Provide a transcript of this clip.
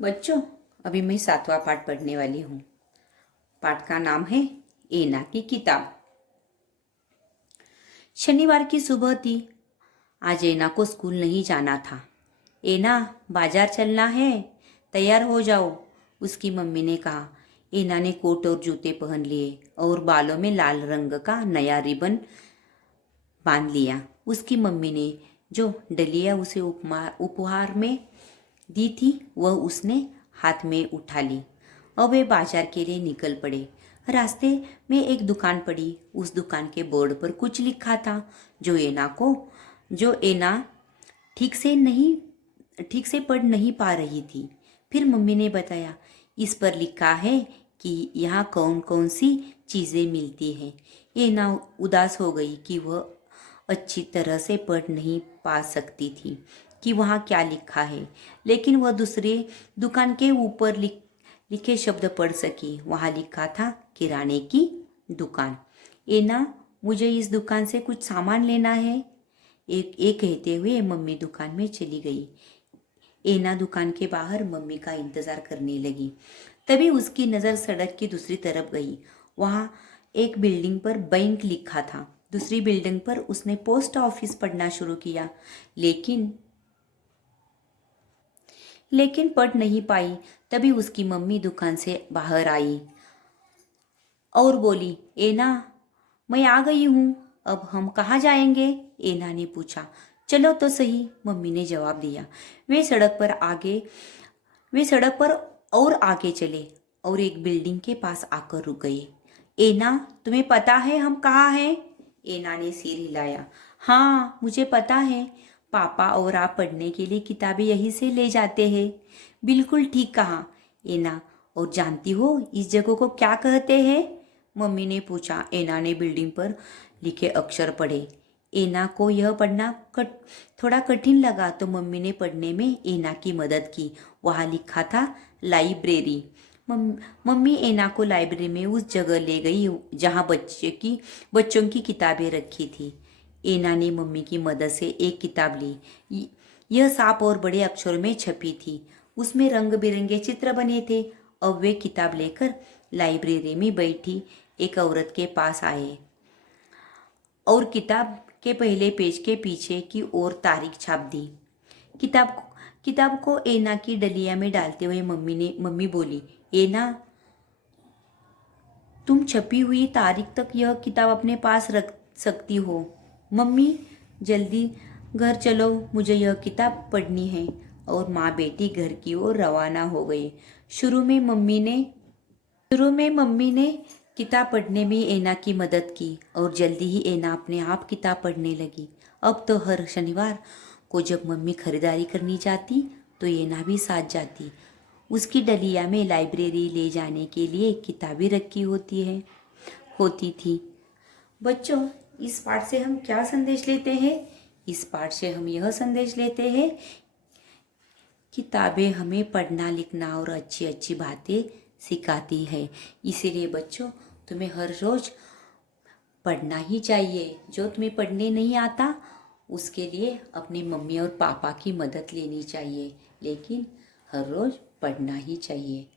बच्चों, अभी मैं 7वां पाठ पढ़ने वाली हूँ। पाठ का नाम है एना की किताब। शनिवार की सुबह थी। आज एना को स्कूल नहीं जाना था। एना, बाजार चलना है, तैयार हो जाओ, उसकी मम्मी ने कहा। एना ने कोट और जूते पहन लिए और बालों में लाल रंग का नया रिबन बांध लिया। उसकी मम्मी ने जो डलिया उसे उपहार में दी थी वह उसने हाथ में उठा ली। अब वे बाजार के लिए निकल पड़े। रास्ते में एक दुकान पड़ी। उस दुकान के बोर्ड पर कुछ लिखा था जो एना ठीक से पढ़ नहीं पा रही थी। फिर मम्मी ने बताया, इस पर लिखा है कि यहाँ कौन कौन सी चीज़ें मिलती हैं। एना उदास हो गई कि वह अच्छी तरह से पढ़ नहीं पा सकती थी कि वहाँ क्या लिखा है, लेकिन वह दूसरे दुकान के ऊपर लिखे शब्द पढ़ सकी। वहाँ लिखा था किराने की दुकान। एना, मुझे इस दुकान से कुछ सामान लेना है, एक कहते हुए मम्मी दुकान में चली गई। एना दुकान के बाहर मम्मी का इंतजार करने लगी। तभी उसकी नज़र सड़क की दूसरी तरफ गई। वहाँ एक बिल्डिंग पर बैंक लिखा था। दूसरी बिल्डिंग पर उसने पोस्ट ऑफिस पढ़ना शुरू किया, लेकिन पढ़ नहीं पाई। तभी उसकी मम्मी दुकान से बाहर आई और बोली, एना, मैं आ गई हूँ, अब हम कहाँ जाएंगे? एना ने पूछा। चलो तो सही, मम्मी ने जवाब दिया। वे सड़क पर और आगे चले और एक बिल्डिंग के पास आकर रुक गए। एना, तुम्हें पता है हम कहाँ हैं? एना ने सिर हिलाया। हाँ, मुझे पता है, पापा और आप पढ़ने के लिए किताबें यहीं से ले जाते हैं। बिल्कुल ठीक कहा, एना। और जानती हो इस जगह को क्या कहते हैं? मम्मी ने पूछा। एना ने बिल्डिंग पर लिखे अक्षर पढ़े। एना को यह पढ़ना थोड़ा कठिन लगा तो मम्मी ने पढ़ने में एना की मदद की। वहाँ लिखा था लाइब्रेरी। मम्मी एना को लाइब्रेरी में उस जगह ले गई जहाँ बच्चों की किताबें रखी थी। एना ने मम्मी की मदद से एक किताब ली। यह साफ और बड़े अक्षरों में छपी थी। उसमें रंग बिरंगे चित्र बने थे। अब वे किताब लेकर लाइब्रेरी में बैठी एक औरत के पास आए और किताब के पहले पेज के पीछे की ओर तारीख छाप दी। किताब को एना की डलिया में डालते हुए मम्मी बोली, एना, तुम छपी हुई तारीख तक यह किताब अपने पास रख सकती हो। मम्मी, जल्दी घर चलो, मुझे यह किताब पढ़नी है। और माँ बेटी घर की ओर रवाना हो गई। शुरू में मम्मी ने किताब पढ़ने में एना की मदद की और जल्दी ही एना अपने आप किताब पढ़ने लगी। अब तो हर शनिवार को जब मम्मी खरीदारी करनी जाती तो एना भी साथ जाती। उसकी डलिया में लाइब्रेरी ले जाने के लिए किताबें रखी होती थी। बच्चों, इस पाठ से हम क्या संदेश लेते हैं? इस पाठ से हम यह संदेश लेते हैं, किताबें हमें पढ़ना लिखना और अच्छी अच्छी बातें सिखाती है। इसीलिए बच्चों, तुम्हें हर रोज पढ़ना ही चाहिए। जो तुम्हें पढ़ने नहीं आता उसके लिए अपनी मम्मी और पापा की मदद लेनी चाहिए, लेकिन हर रोज पढ़ना ही चाहिए।